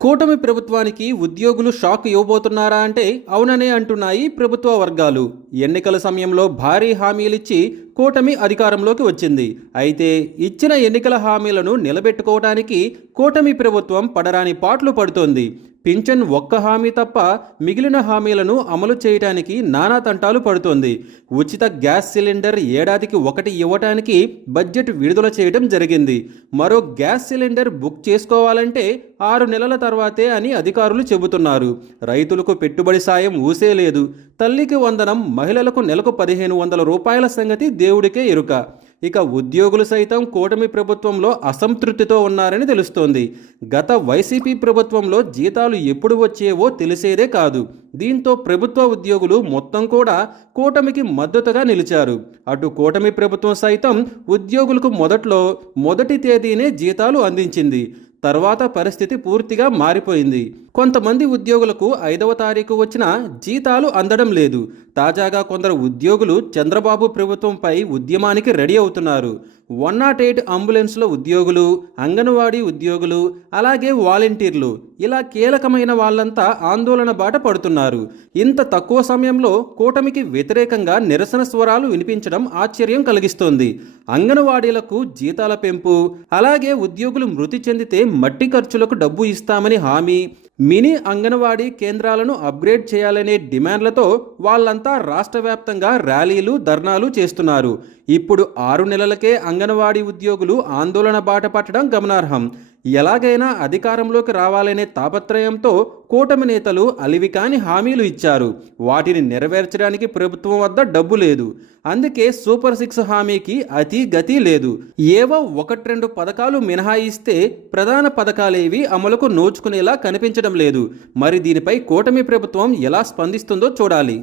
కూటమి ప్రభుత్వానికి ఉద్యోగులు షాక్ ఇవ్వబోతున్నారా అంటే అవుననే అంటున్నాయి ప్రభుత్వ వర్గాలు. ఎన్నికల సమయంలో భారీ హామీలిచ్చి కూటమి అధికారంలోకి వచ్చింది. అయితే ఇచ్చిన ఎన్నికల హామీలను నిలబెట్టుకోవడానికి కూటమి ప్రభుత్వం పడరాని పాట్లు పడుతోంది. పింఛన్ ఒక్క హామీ తప్ప మిగిలిన హామీలను అమలు చేయడానికి నానా తంటాలు పడుతోంది. ఉచిత గ్యాస్ సిలిండర్ ఏడాదికి ఒకటి ఇవ్వటానికి బడ్జెట్ విడుదల చేయడం జరిగింది. మరో గ్యాస్ సిలిండర్ బుక్ చేసుకోవాలంటే 6 నెలల తర్వాతే అని అధికారులు చెబుతున్నారు. రైతులకు పెట్టుబడి సాయం ఊసే లేదు. తల్లికి వందనం, మహిళలకు నెలకు 1500 రూపాయల సంగతి దేవుడికే ఎరుక. ఇక ఉద్యోగులు సైతం కూటమి ప్రభుత్వంలో అసంతృప్తితో ఉన్నారని తెలుస్తోంది. గత వైసీపీ ప్రభుత్వంలో జీతాలు ఎప్పుడు వచ్చేవో తెలిసేదే కాదు. దీంతో ప్రభుత్వ ఉద్యోగులు మొత్తం కూడా కూటమికి మద్దతుగా నిలిచారు. అటు కూటమి ప్రభుత్వం సైతం ఉద్యోగులకు మొదటి తేదీనే జీతాలు అందించింది. తర్వాత పరిస్థితి పూర్తిగా మారిపోయింది. కొంతమంది ఉద్యోగులకు 5వ తారీఖు వచ్చిన జీతాలు అందడం లేదు. తాజాగా కొందరు ఉద్యోగులు చంద్రబాబు ప్రభుత్వంపై ఉద్యమానికి రెడీ అవుతున్నారు. 108 అంబులెన్స్ల ఉద్యోగులు, అంగన్వాడీ ఉద్యోగులు, అలాగే వాలంటీర్లు, ఇలా కీలకమైన వాళ్ళంతా ఆందోళన బాట పడుతున్నారు. ఇంత తక్కువ సమయంలో కూటమికి వ్యతిరేకంగా నిరసన స్వరాలు వినిపించడం ఆశ్చర్యం కలిగిస్తోంది. అంగన్వాడీలకు జీతాల పెంపు, అలాగే ఉద్యోగులు మృతి చెందితే మట్టి ఖర్చులకు డబ్బు ఇస్తామని హామీ, మినీ అంగన్వాడీ కేంద్రాలను అప్గ్రేడ్ చేయాలనే డిమాండ్లతో వాళ్ళంతా రాష్ట్ర వ్యాప్తంగా ర్యాలీలు, ధర్నాలు చేస్తున్నారు. ఇప్పుడు 6 నెలలకే అంగన్వాడీ ఉద్యోగులు ఆందోళన బాట పట్టడం గమనార్హం. ఎలాగైనా అధికారంలోకి రావాలనే తాపత్రయంతో కూటమి నేతలు అలివికాని హామీలు ఇచ్చారు. వాటిని నెరవేర్చడానికి ప్రభుత్వం వద్ద డబ్బు లేదు. అందుకే సూపర్ 6 హామీకి అతి గతి లేదు. ఏవో 1-2 పథకాలు మినహాయిస్తే ప్రధాన పథకాలేవి అమలుకు నోచుకునేలా కనిపించడం లేదు. మరి దీనిపై కూటమి ప్రభుత్వం ఎలా స్పందిస్తుందో చూడాలి.